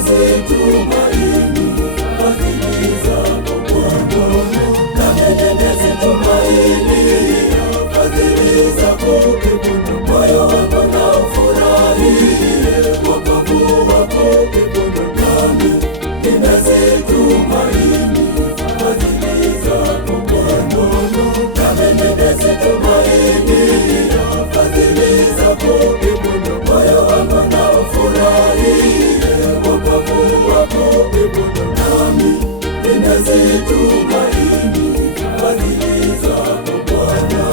ninazitumaini fadhili zako Bwana, nami ninazitumaini fadhili zako Bwana, moyo wangu na ufurahie wokovu wako Bwana, nami ninazitumaini fadhili zako Bwana, nami ninazitumaini fadhili zako Bwana, moyo wangu na ufurahie wokovu wako Bwana, nami ninazitumaini fadhili zako Bwana.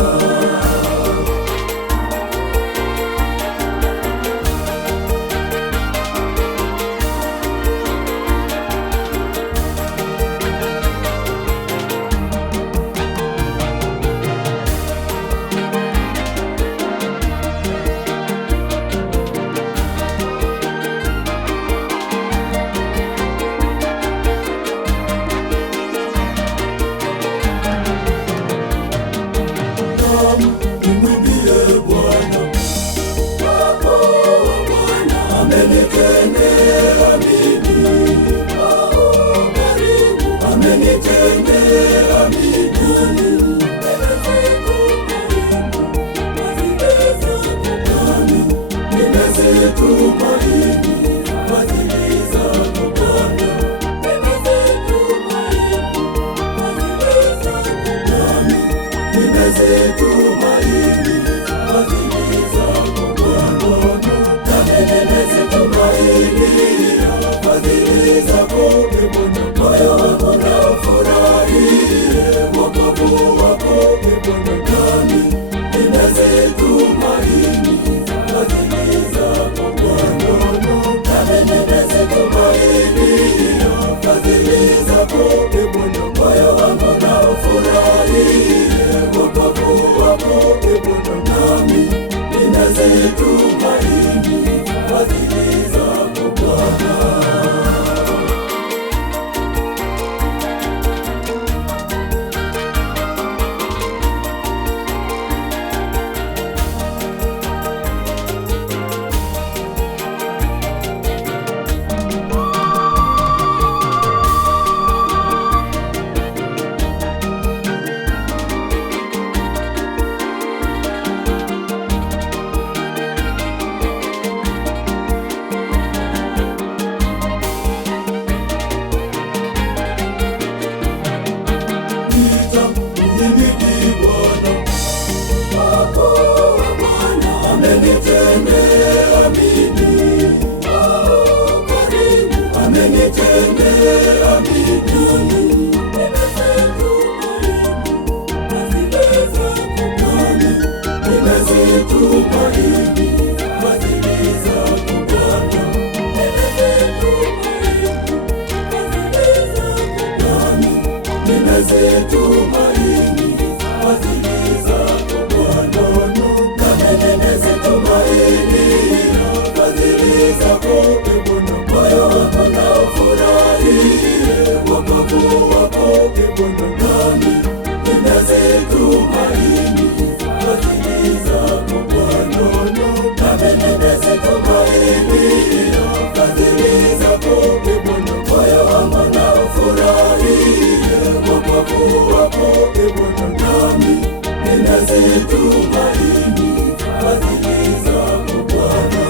Nimwimbie Bwana, Bwana amenitendea mimi, amenitendea mimi, ninazitumaini fadhili zako Bwana, ninazitumaini fadhili zako Bwana, nami ninazitumaini fadhili zako Bwana, moyo wangu na ufurahie wokovu wako Bwana, nami ninazitumaini fadhili zako Bwana, nami ninazitumaini fadhili zako Bwana, moyo wangu na ufurahie wokovu wako Bwana, nami ninazitumaini fadhili zako Bwana. Amenitendea mimi, amenitendea mimi, ninazitumaini fadhili zako Bwana, ninazitumaini fadhili zako Bwana, nami ninazitumaini fadhili zako Bwana, moyo wangu na ufurahie wokovu wako Bwana, nami ninazitumaini fadhili zako Bwana, nami ninazitumaini fadhili zako Bwana, moyo wangu na ufurahie wokovu wako Bwana, nami ninazitumaini fadhili zako Bwana.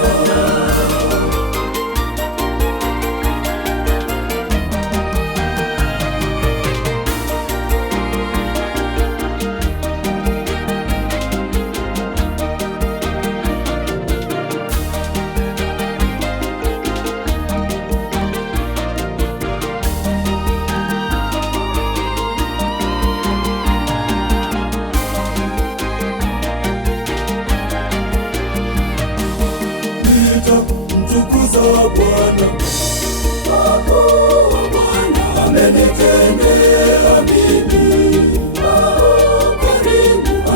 Nitamtukuza Bwana, amenitendea mimi,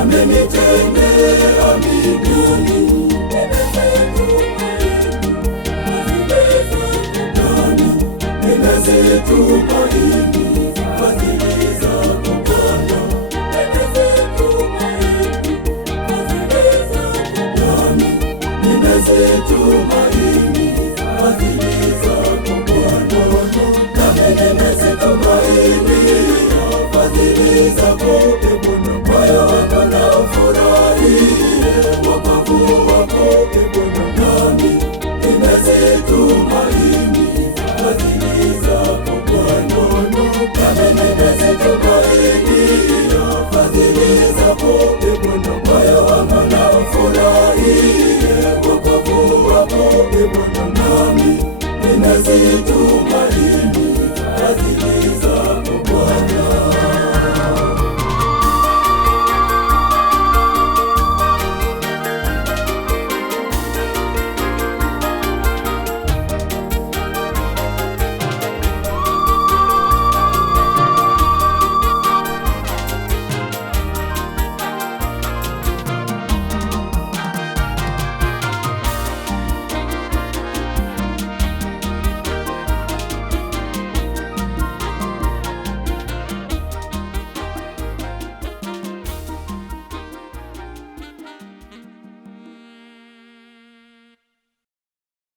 amenitendea mimi, ninazitumaini fadhili zako Bwana, ninazitumaini fadhili zako Bwana. zako e Bwana, moyo wangu na ufurahie wokovu wako e Bwana, nami nimezitumaini fadhili zako Bwana, nami nimezitumaini fadhili zako e Bwana, moyo wangu na ufurahie wokovu wako e Bwana, nami nimezitumaini